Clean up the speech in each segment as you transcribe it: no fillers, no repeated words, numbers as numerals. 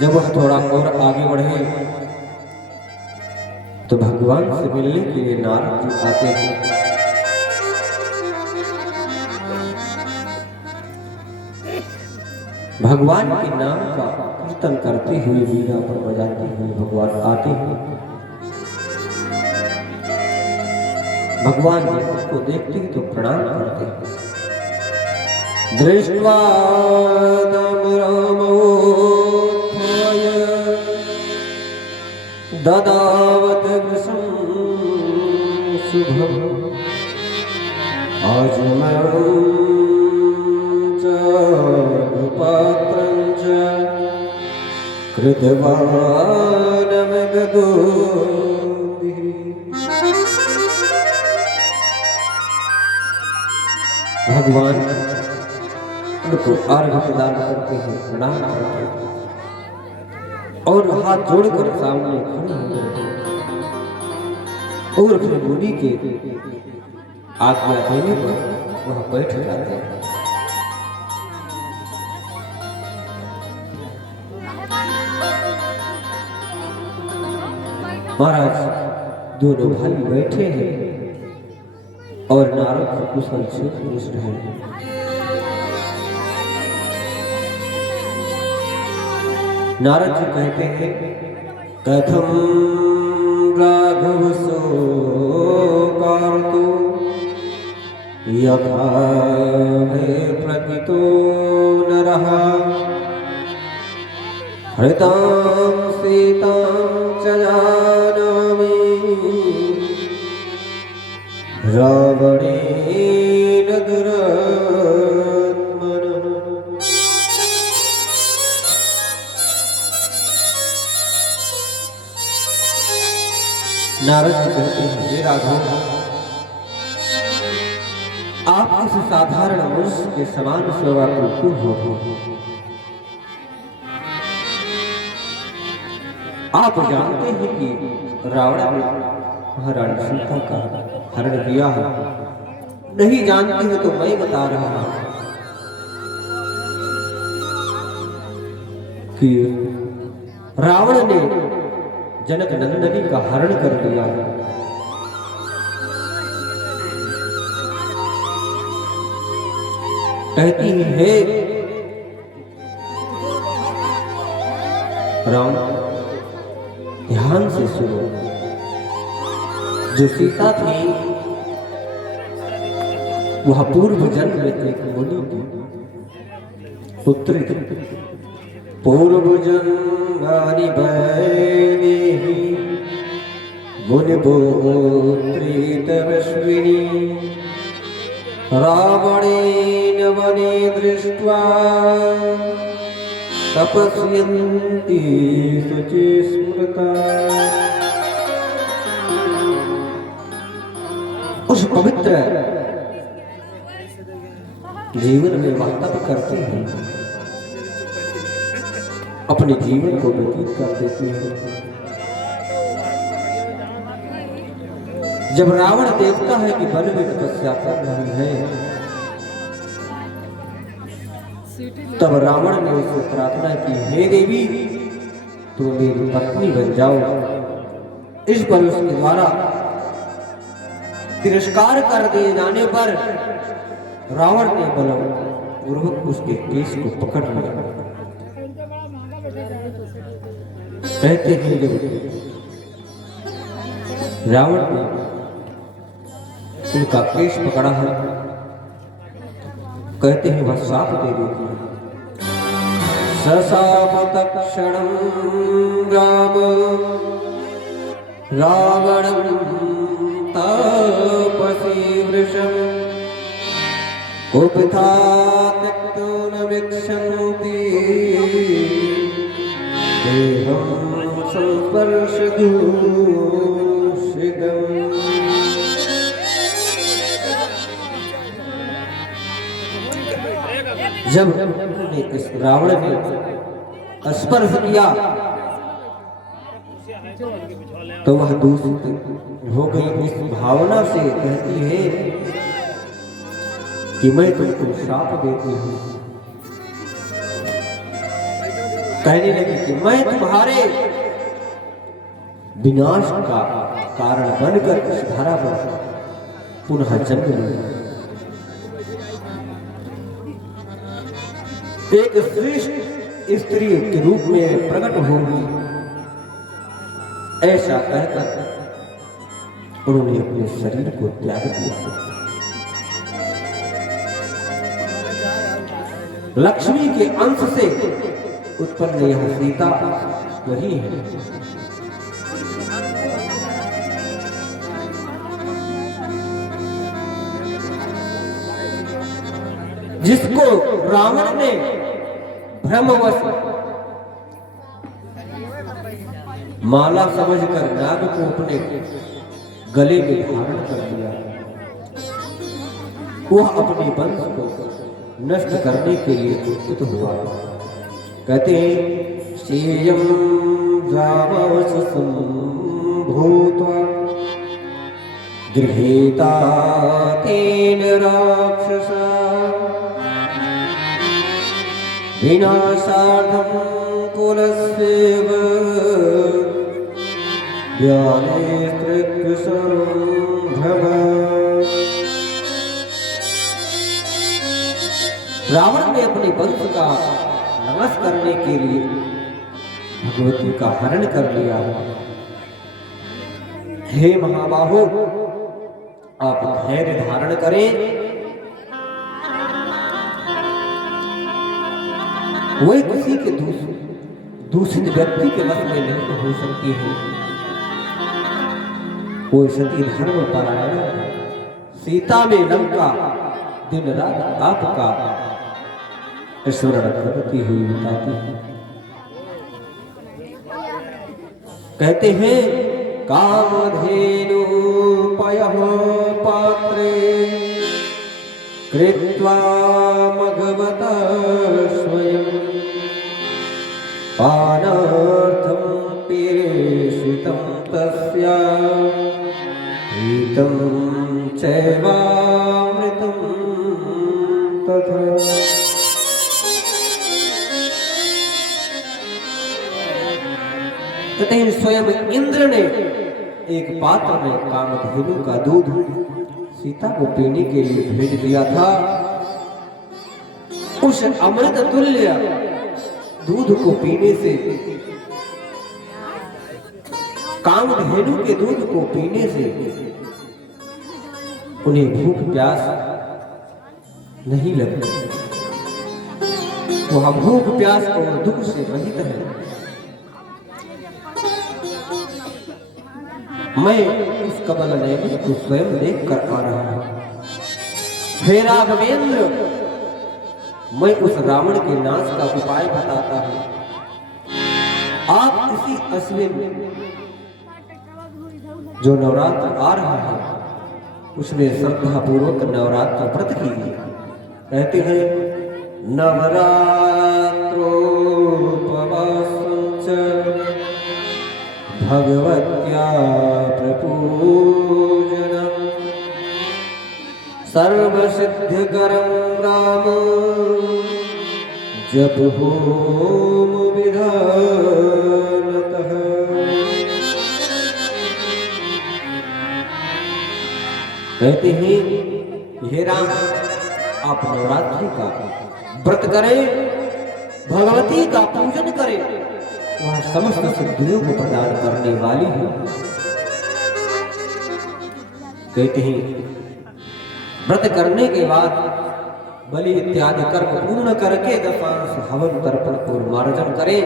जब वह थोड़ा और आगे बढ़े तो भगवान से मिलने के लिए नारद जी आते हैं। भगवान के नाम का कीर्तन करते हुए वीणा पर बजाते हुए भगवान आते हैं। भगवान जी उसको देखते ही तो प्रणाम करते हैं। दृष्ट्वा ददावत वृषं शुभम् आजमनं च पात्रं च कृतवानमगदो। भगवान उनको अर्घ्य प्रदान करते हैं, प्रणाम करते हैं और हाथ जोड़कर सामने खड़े हो गए और फिर मुनि के आज्ञा देने पर वह बैठ जाते हैं। महाराज दोनों भाई बैठे हैं और नारद जी कुशल से पूछ रहे हैं। नारद जी कहते हैं कथम राघव सो कार्तो यथा मे प्रकृतो नरः हृतां सीतां च जानामि रावणेन दुरात्मनः। नारद जी कहते हैं हे राघव, आप इस साधारण मनुष्य के समान सेवा को क्यों हो? आप जानते हैं कि रावण ने महारानी सीता का हरण किया है। नहीं जानते हो तो मैं बता रहा हूं कि रावण ने जनक नंदनी का हरण कर दिया है। कहती है राम ध्यान से सुनो, जो सीता थी वह पूर्व जन्म में एक मुनि की पुत्री थी। पूर्व जन्मानि वैदेही मुनिपुत्री तपस्विनी रावणेन वने दृष्ट्वा तपस्यन्ती शुचि स्मृता। उस पवित्र जीवन में वह तप करते हैं, अपने जीवन को व्यतीत कर देती है। जब रावण देखता है कि वन में तपस्या कर रही है, तब रावण ने उससे प्रार्थना की, हे देवी तुम मेरी पत्नी बन जाओ। इस पर उसके द्वारा तिरस्कार कर दिए जाने पर रावण ने बलपूर्वक उसके केश को पकड़ लिया। कहते हैं जब रावण ने उनका केश पकड़ा है, कहते हैं वह साप दे देती है। सशाप तत्क्षणं राम रावणं तापसी वृषं कुपिता त्यक्तो न वीक्षन्ति देहं संस्पर्शदूषितम्। जब इस रावण ने स्पर्श किया तो वह दूषित हो गई। इस भावना से कहती है कि मैं तुमको श्राप देती हूँ। कहने लगी कि मैं तुम्हारे विनाश का कारण बनकर इस धरा पर पुनः जन्म लूंगा। एक श्रेष्ठ स्त्री के रूप में प्रकट होगी, ऐसा कहकर उन्होंने अपने शरीर को त्याग दिया। लक्ष्मी के अंश से उत्पन्न यह सीता वही है जिसको रावण ने भ्रमवश माला समझकर नाग को अपने गले में धारण कर लिया। वह अपने वंश को नष्ट करने के लिए उद्यत हुआ। कहते हैं शेयम जावश संभूत्वा गृहीता तेन राक्षसा विनाशार्थं कुलस्यैव ज्ञाने तृक्संभव। रावण ने अपने वंश का नाश करने के लिए भगवती का हरण कर लिया। हे महाबाहो, आप धैर्य धारण करें। वही किसी के दूसरे व्यक्ति के वश में नहीं हो सकती है। वो सती धर्म परायण सीता में लंका दिन रात आपका स्मरण करती हुई बताती है। कहते हैं कामधेनु पयः पात्रे कृत्वा मघवता स्वयं पानार्थं पेषितं तस्या हीतं चैवामृतं तथा। कहते हैं स्वयं इंद्र ने एक पात्र में कामधेनु का दूध सीता को पीने के लिए भेज दिया था। उस अमृत तुल्य दूध को पीने से, कामधेनु के दूध को पीने से उन्हें भूख प्यास नहीं लगती। वह भूख प्यास और दुख से रहित है। मैं उस कमल नयन को स्वयं देख कर आ रहा हूं। हे राघवेंद्र, मैं उस रावण के नाश का उपाय बताता हूं। आप इसी अश्विन जो नवरात्र आ रहा है उसमें श्रद्धा पूर्वक नवरात्र व्रत कीजिए। कहते हैं नवरात्रोपवासं भगवत्या प्रपूजनम् सर्वसिद्धिकरं राम जप होम विधानतः। कहते हैं हे राम, आप नवरात्रि का व्रत करें, भगवती का पूजन करें, वह समस्त सिद्धियों को प्रदान करने वाली है। कहते हैं व्रत करने के बाद बलि इत्यादि कर्म पूर्ण करके दशांश हवन तर्पण और मार्जन करें।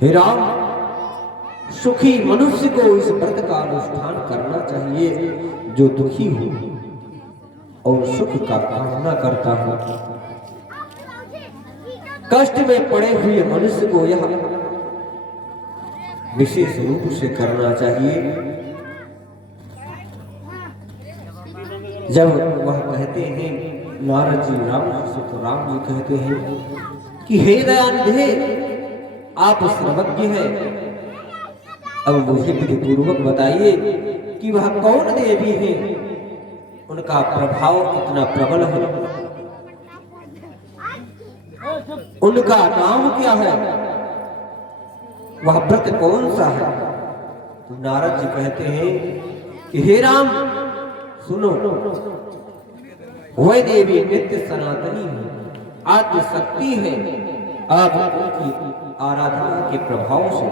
हे राम, सुखी मनुष्य को इस व्रत का अनुष्ठान करना चाहिए जो दुखी हो और सुख का कामना करता हो। कष्ट में पड़े हुए मनुष्य को यह विशेष रूप से करना चाहिए। जब वह कहते हैं नारद जी राम से, तो राम जी कहते हैं कि हे दयानिधे, आप सर्वज्ञ हैं, अब मुझे विधि पूर्वक बताइए कि वह कौन देवी है, उनका प्रभाव इतना प्रबल है, उनका नाम क्या है, वह व्रत कौन सा है। तो नारद जी कहते हैं कि हे राम सुनो, वह देवी नित्य सनातनी है, आद्य शक्ति है। आप उनकी आराधना के प्रभाव से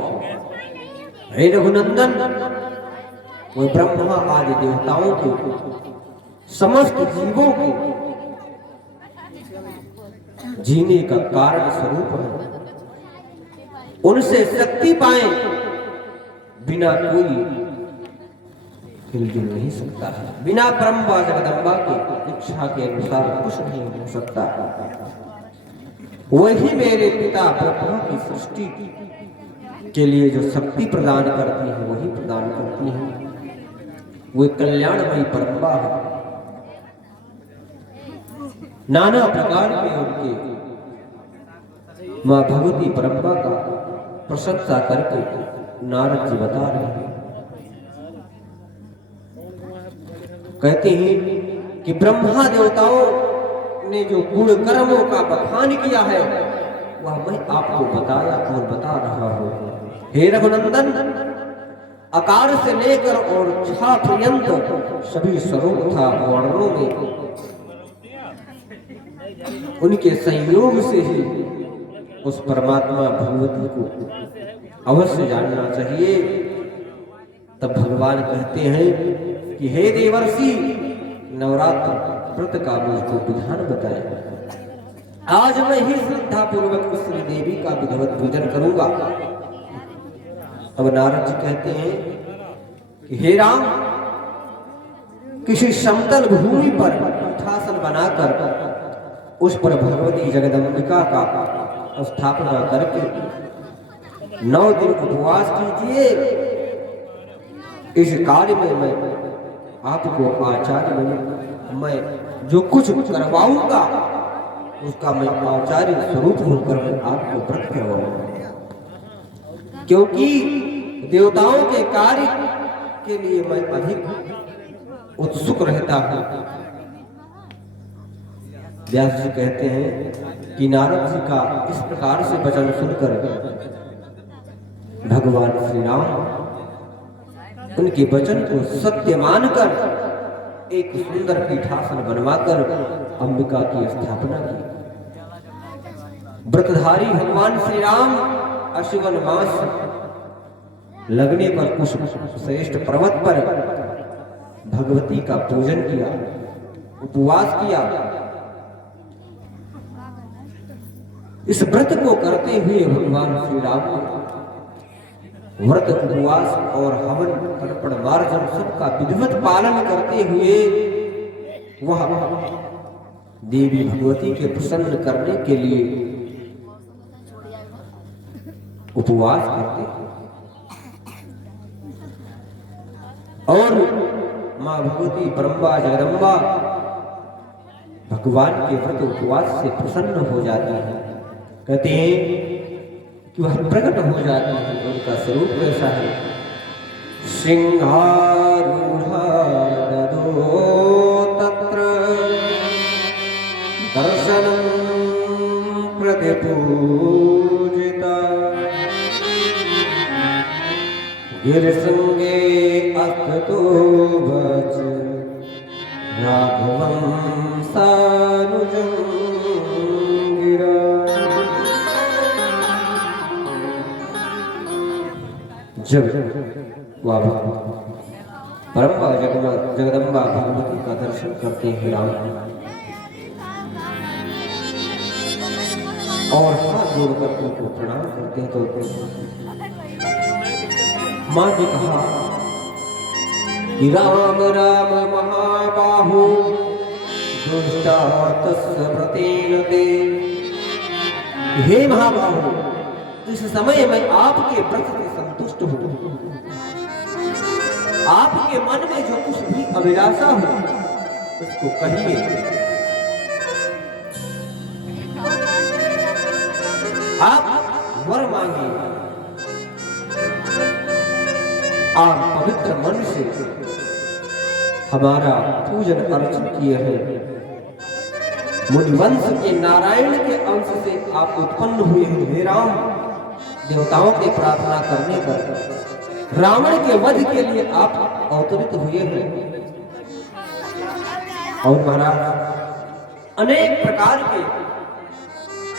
हे रघुनंदन, वह ब्रह्मा आदि देवताओं के, समस्त जीवों के जीने का कारण स्वरूप है। उनसे शक्ति पाए बिना कोई हिलजुल नहीं सकता है। बिना ब्रह्मा जगदम्बा की इच्छा के अनुसार कुछ नहीं हो सकता। वही मेरे पिता ब्रह्मा की सृष्टि के लिए जो शक्ति प्रदान करती है वही प्रदान करती है। वो कल्याणमयी परंपरा है। नाना प्रकार के उनके मां भगवती परंपरा का प्रशंसा करके नारद जी बता रहे हैं। कहते हैं कि ब्रह्मा देवताओं ने जो गुण कर्मों का बखान किया है वह मैं आपको बताया और बता रहा हूं। हे रघुनंदन, आकार से लेकर और छा पर्यंत सभी स्वरूप तथा वर्णों में उनके संयोग से ही उस परमात्मा भगवती को अवश्य जानना चाहिए। तब भगवान कहते हैं कि हे देवर्षि, नवरात्र व्रत का मुझको विधान बताए। आज मैं ही श्रद्धा पूर्वक श्री देवी का विधिवत पूजन करूंगा। अब नारद जी कहते हैं कि हे राम, किसी समतल भूमि पर पीठासन बनाकर उस पर भगवती जगदम्बिका का स्थापना करके 9 दिन उपवास कीजिए। इस कार्य में मैं आपको आचार्य बनूं, मैं जो कुछ करवाऊंगा उसका मैं आचार्य स्वरूप होकर मैं आपको व्रत करवाऊंगा। क्योंकि देवताओं के कार्य के लिए मैं अधिक उत्सुक रहता हूं। व्यास जी कहते हैं कि नारद जी का इस प्रकार से वचन सुनकर भगवान श्री राम उनके वचन को सत्य मानकर एक सुंदर पीठासन बनवाकर अंबिका की स्थापना की। व्रतधारी भगवान श्री राम अश्विन मास लगने पर उस श्रेष्ठ पर्वत पर भगवती का पूजन किया, उपवास किया। इस व्रत को करते हुए भगवान श्री राम व्रत, उपवास और हवन, तर्पण, मार्जन सबका विधिवत पालन करते हुए वह देवी भगवती के प्रसन्न करने के लिए उपवास करते हैं। और मां भगवती ब्रह्मा जगदम्बा भगवान के व्रत उपवास से प्रसन्न हो जाती है। कहते हैं कि वह प्रकट हो जाती है। उनका स्वरूप कैसा है? सिंहारूढ़ा ददो तत्र दर्शनं प्रतिपूजिता गिरिशृंगे अस्ततो वच राघवं सानुजं गिरा। जब वह ब्रह्मा जगदम्बा भगवती का दर्शन करते हैं राम और हाथ जोड़कर उनको प्रणाम करते हैं, तो मां ने कहा कि राम राम महाबाहु दुष्टा तस्य व्रतेन ते। हे महाबाहु, इस समय मैं आपके व्रत से संतुष्ट हूं। आपके मन में जो कुछ भी अभिलाषा हो उसको कहिए। आप वर मांगिए। आप पवित्र मन से हमारा पूजन अर्चन किए हैं, मुनिवंश के नारायण के अंश से आप उत्पन्न हुए हैं हे राम। देवताओं की प्रार्थना करने पर रावण के वध के लिए आप अवतरित हुए हैं। और महाराज अनेक प्रकार के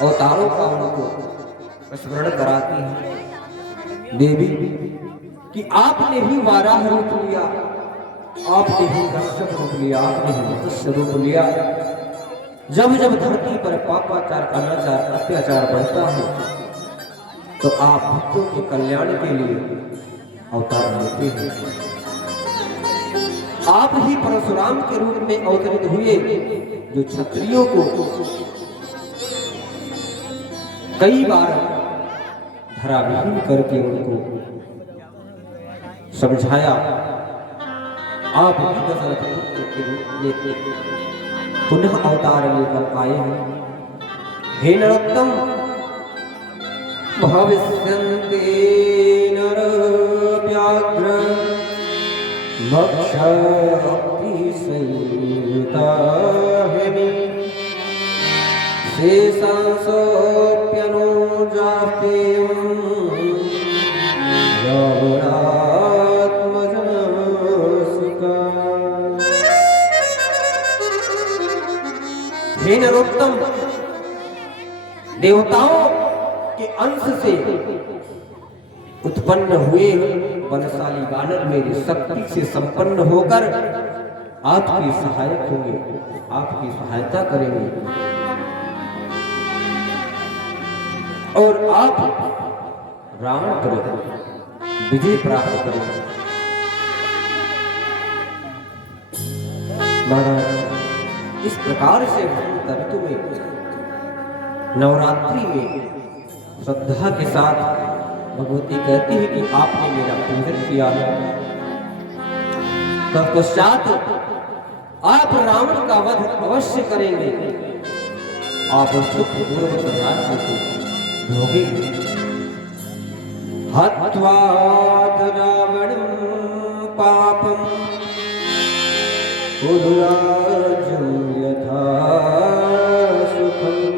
अवतारों का उनको स्मरण कराती है देवी कि आपने ही वाराह रूप लिया, आपने ही कश्यप रूप लिया, आपने ही मत्स्य रूप लिया। जब जब धरती पर पापाचार अनाचार अत्याचार बढ़ता है तो आप भक्तों के कल्याण के लिए अवतार लेते हैं। आप ही परशुराम के रूप में अवतरित हुए जो क्षत्रियों को कई बार धराविहीन करके उनको समझाया। आप ही दशरथ पुत्र के रूप में पुनः अवतार लेकर आए हैं। हे नरोत्तम, भविष्यन्ते नर व्याघ्र भक्षति संयुता हनि शेषांसोऽप्यनुजाते हे नरोत्तम, देवताओं के अंश से उत्पन्न हुए बलशाली वानर मेरी शक्ति से संपन्न होकर आपकी सहायक होंगे, आपकी सहायता करेंगे और आप रावण पर विजय प्राप्त करेंगे। महाराज इस प्रकार से ऋतु में नवरात्रि में श्रद्धा के साथ भगवती कहती है कि आपने मेरा पूजन किया है, तत्पश्चात आप रावण का वध अवश्य करेंगे, आप सुखपूर्वक राज्य को भोगेंगे। हत्वा रावणं पापं पुरुराज्यं यथा सुखम्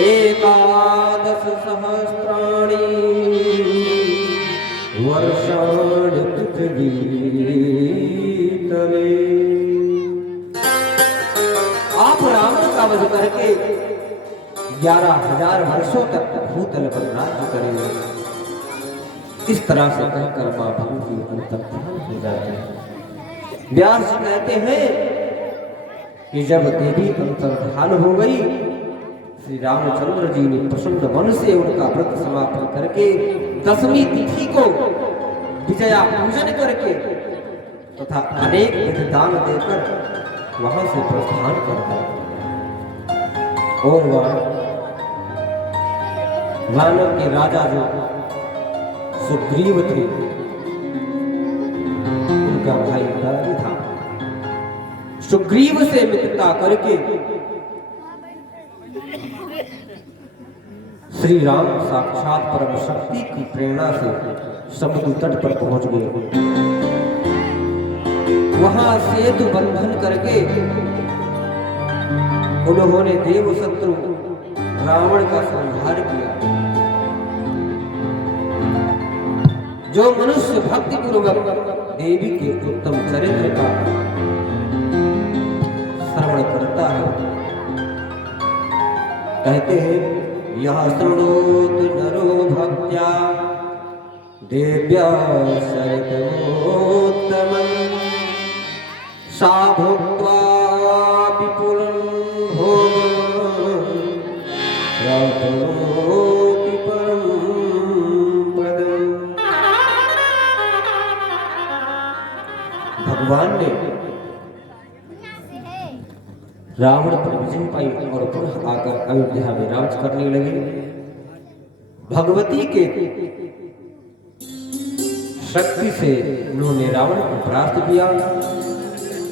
एकादश सहस्राणि वर्षाणि पृथ्वीतले। आप रावण का वध करके 11,000 वर्षों तक भूतल पर राज्य करेंगे। इस तरह से कहकर मां भगवती अंतर्ध्यान हो जाते हैं। व्यास जी कहते हैं कि जब देवी अंतर्ध्यान हो गई, श्री रामचंद्र जी ने प्रसन्न मन से उनका व्रत समापन करके 10वीं तिथि को विजया पूजन करके तथा अनेक दान देकर वहां से प्रस्थान कर दिया। और वानर के राजा जो सुग्रीव थे, उनका भाई दादी था, सुग्रीव से मित्रता करके श्री राम साक्षात परम शक्ति की प्रेरणा से समुद्र तट पर पहुंच गए। वहां सेतु बंधन करके उन्होंने देव शत्रु रावण का संहार किया। जो मनुष्य भक्ति पूर्वक देवी के उत्तम चरित्र का श्रवण करता है, कहते हैं यह शृणोतु नरो भक्त्या देव्या सरितमोत्तमं सा भुक्त्वा विपुलं भोगं प्राप्नोति परं पदम्। भगवान ने रावण पर विजय पाई और पुनः आकर अयोध्या में राज करने लगे। भगवती के शक्ति से उन्होंने रावण को परास्त किया।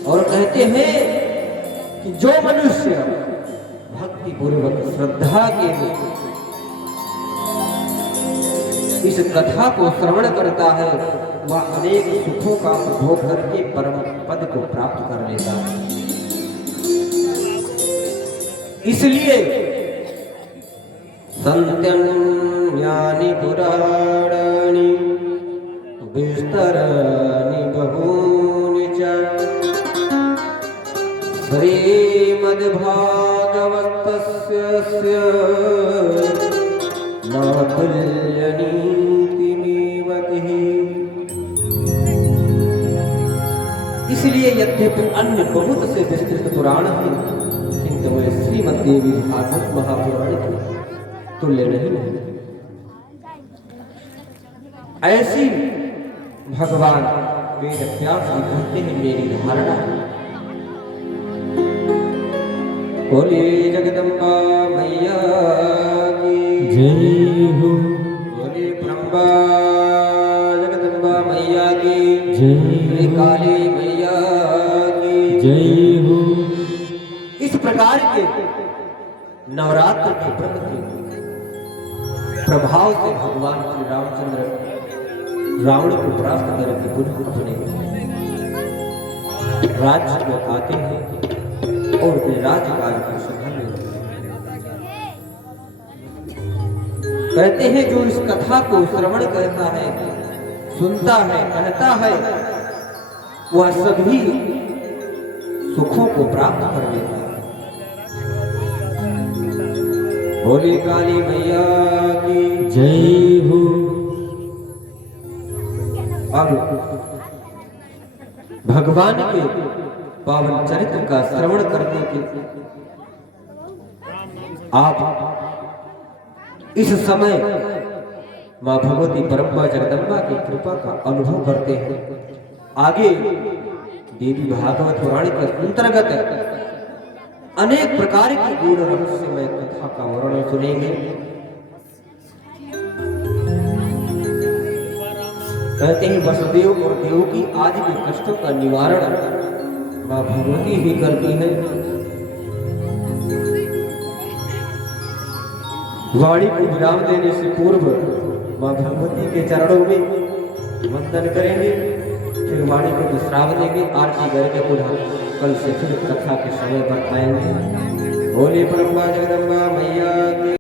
और कहते हैं कि जो मनुष्य भक्ति पूर्वक श्रद्धा के इस कथा को श्रवण करता है, वह अनेक सुखों का उपभोग करके परम पद को प्राप्त कर लेता है। इसलिए संत्यन्यानि पुराणानि विस्तराणि बहूनि च श्रीमद्भागवतस्य न तुल्यनीतिमेव तिः। इसलिए यद्यपि अन्य बहुत से विस्तृत पुराण हैं, किंतु वे श्रीमद्देवी भागवत महापुराण के तुल्य नहीं है। ऐसी भगवान वेद व्यास जी कहते हैं, मेरी धारणा है। बोले जगदम्बा मैया की जय हो। बोले ब्रह्मा जगदम्बा मैया की जय श्री काली मैया की जय हो। इस प्रकार के नवरात्र के व्रत के प्रभाव से भगवान श्री रामचंद्र रावण को परास्त करके पुनः अपने राज्य में आते हैं और अपने राज्यकाल को संभालने लगते हैं। कहते हैं जो इस कथा को श्रवण करता है, सुनता है, कहता है, वह सभी सुखों को प्राप्त कर लेता है। बोली काली मैया की जय हो। अब भगवान के पावन चरित्र का श्रवण करने के आप इस समय मां भगवती परम्बा जगदम्बा की कृपा का अनुभव करते हैं। आगे देवी भागवत पुराण के अंतर्गत अनेक प्रकार की गूढ़ रहस्यमय कथा का वर्णन सुनेंगे। कहते हैं वसुदेव और देवकी आदि के कष्टों का निवारण मां भगवती ही करती है। वाणी को विराम देने से पूर्व मां भगवती के चरणों में वंदन करेंगे, फिर वाणी को विश्राम देंगे, आरती करके पुनः कल से फिर कथा के समय पर आएंगे। बोले परम्बा जगदम्बा मैया की